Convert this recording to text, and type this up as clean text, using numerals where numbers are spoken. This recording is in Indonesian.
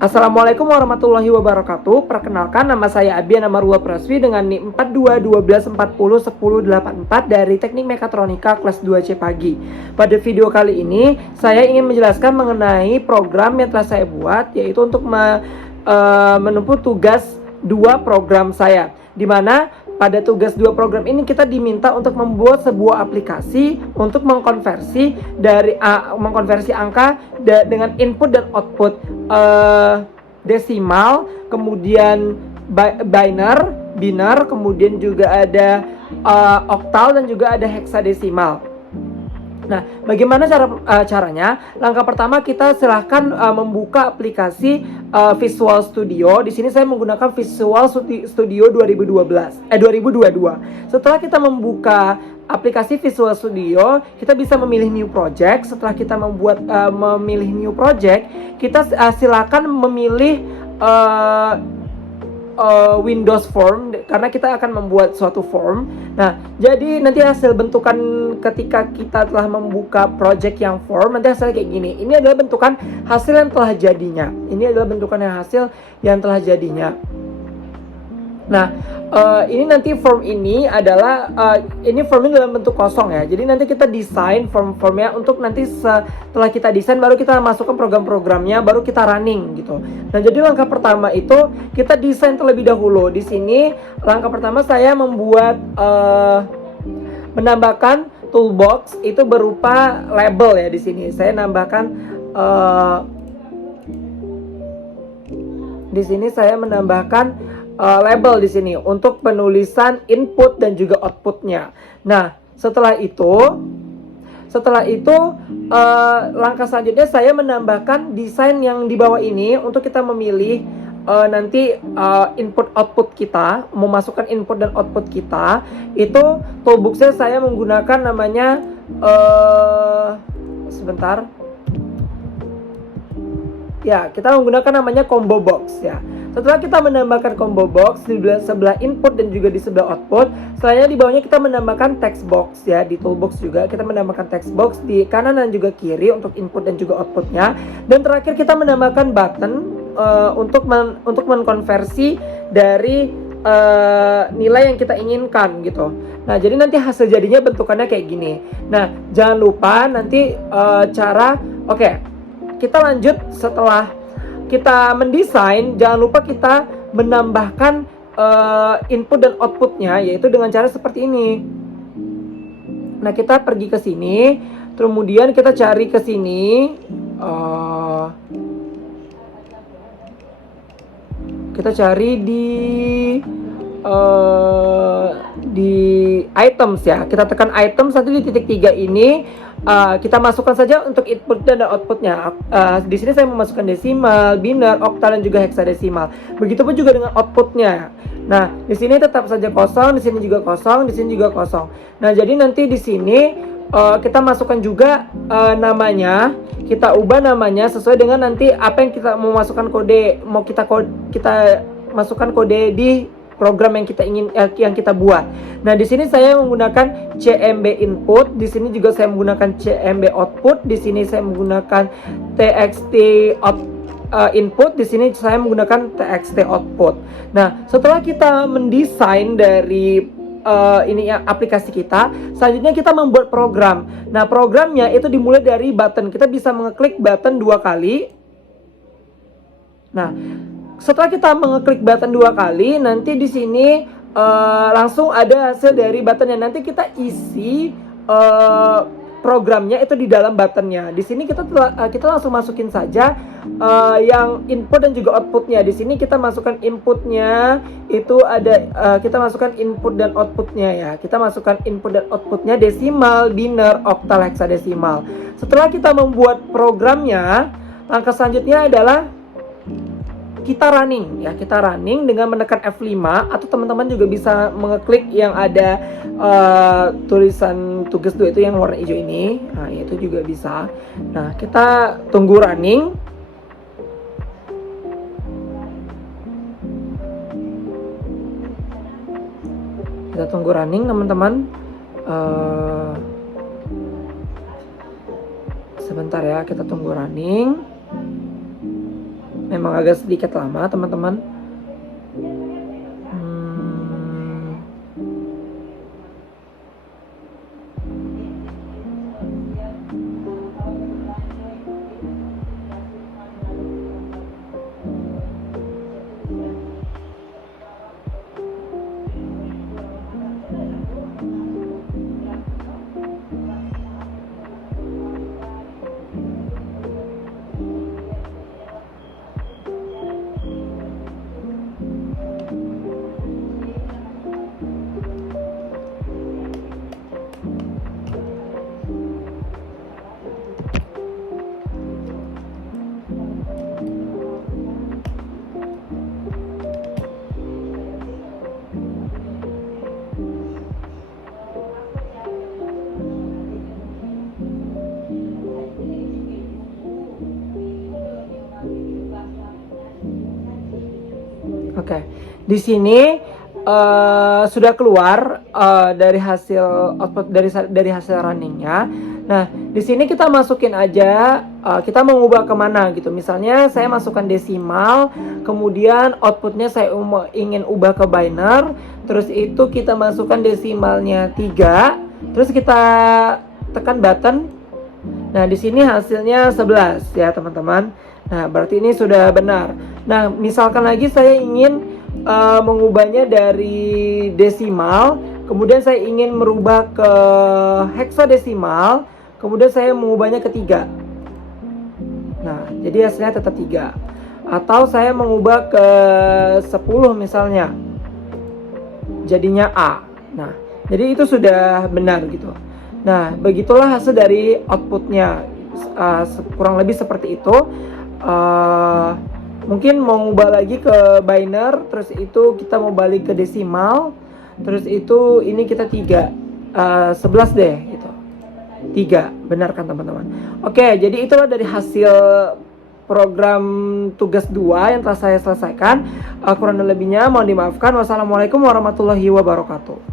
Assalamualaikum warahmatullahi wabarakatuh. Perkenalkan, nama saya Abian Amarua Praswi dengan NIM 4212401084 dari Teknik Mekatronika kelas 2C pagi. Pada video kali ini, saya ingin menjelaskan mengenai program yang telah saya buat, yaitu untuk menempuh tugas 2 program saya, di mana pada tugas 2 program ini kita diminta untuk membuat sebuah aplikasi untuk mengkonversi angka dengan input dan output desimal, kemudian biner, kemudian juga ada oktal dan juga ada heksadesimal. Nah, bagaimana caranya? Langkah pertama, kita silahkan membuka aplikasi Visual Studio. Di sini saya menggunakan Visual Studio 2022. Setelah kita membuka aplikasi Visual Studio, kita bisa memilih new project. Setelah kita memilih new project, kita silakan memilih Windows Form, karena kita akan membuat suatu form. Nah, jadi nanti hasil bentukan ketika kita telah membuka project yang form, nanti hasilnya kayak gini. Ini adalah bentukan hasil yang telah jadinya. Nah, ini nanti form ini adalah ini formnya dalam bentuk kosong ya. Jadi nanti kita desain formnya untuk nanti setelah kita desain baru kita masukkan program-programnya, baru kita running gitu. Nah, jadi langkah pertama itu kita desain terlebih dahulu. Di sini langkah pertama saya membuat menambahkan toolbox itu berupa label ya. Di sini saya menambahkan label di sini untuk penulisan input dan juga outputnya. Nah, setelah itu langkah selanjutnya saya menambahkan desain yang di bawah ini untuk kita memilih nanti input output kita, memasukkan input dan output kita. Itu toolboxnya saya menggunakan namanya kita menggunakan namanya combo box ya. Setelah kita menambahkan combo box di sebelah input dan juga di sebelah output, selanjutnya di bawahnya kita menambahkan text box ya. Di toolbox juga kita menambahkan text box di kanan dan juga kiri untuk input dan juga outputnya. Dan terakhir kita menambahkan button untuk mengkonversi dari nilai yang kita inginkan gitu. Nah, jadi nanti hasil jadinya bentukannya kayak gini. Nah, jangan lupa nanti kita lanjut setelah kita mendesain, jangan lupa kita menambahkan input dan outputnya, yaitu dengan cara seperti ini. Nah, kita pergi ke sini, kemudian kita cari ke sini, kita cari di items ya. Kita tekan items, nanti di titik 3 ini kita masukkan saja untuk input dan outputnya. Di sini saya memasukkan desimal, biner, oktal dan juga heksadesimal. Begitupun juga dengan outputnya. Nah, di sini tetap saja kosong, di sini juga kosong, di sini juga kosong. Nah, jadi nanti di sini kita masukkan juga namanya, kita ubah namanya sesuai dengan nanti apa yang kita mau masukkan kode, kita masukkan kode di program yang kita buat. Nah, di sini saya menggunakan CMB input, di sini juga saya menggunakan CMB output, di sini saya menggunakan TXT input, di sini saya menggunakan TXT output. Nah, setelah kita mendesain dari aplikasi kita, selanjutnya kita membuat program. Nah, programnya itu dimulai dari button. Kita bisa mengeklik button 2 kali. Nah, setelah kita mengeklik button 2 kali, nanti di sini langsung ada hasil dari buttonnya. Nanti kita isi programnya itu di dalam buttonnya. Di sini kita langsung masukin saja yang input dan juga outputnya. Di sini kita masukkan inputnya, itu ada kita masukkan input dan outputnya ya. Kita masukkan input dan outputnya desimal, biner, oktal, heksadesimal. Setelah kita membuat programnya, langkah selanjutnya adalah kita running dengan menekan F5, atau teman-teman juga bisa mengeklik yang ada tulisan tugas 2 itu yang warna hijau ini. Nah, itu juga bisa. Nah, kita tunggu running. Teman-teman. Sebentar ya, kita tunggu running. memang agak sedikit lama teman-teman. Oke, di sini sudah keluar dari hasil output dari hasil runningnya. Nah, di sini kita masukin aja kita mau ubah kemana gitu. Misalnya saya masukkan desimal, kemudian outputnya saya ingin ubah ke binary, terus itu kita masukkan desimalnya 3, terus kita tekan button. Nah, di sini hasilnya 11 ya teman-teman. Nah, berarti ini sudah benar. Nah, misalkan lagi saya ingin mengubahnya dari desimal, kemudian saya ingin merubah ke heksadesimal, kemudian saya mengubahnya ke 3. Nah, jadi hasilnya tetap 3. Atau saya mengubah ke 10 misalnya, jadinya A. Nah, jadi itu sudah benar gitu. Nah, begitulah hasil dari outputnya. Kurang lebih seperti itu. Mungkin mau ngubah lagi ke binary, terus itu kita mau balik ke desimal, terus itu ini kita 3, 11 deh gitu. 3, benar kan teman-teman? Oke, jadi itulah dari hasil program tugas 2 yang telah saya selesaikan. Kurang dan lebihnya mohon dimaafkan. Wassalamualaikum warahmatullahi wabarakatuh.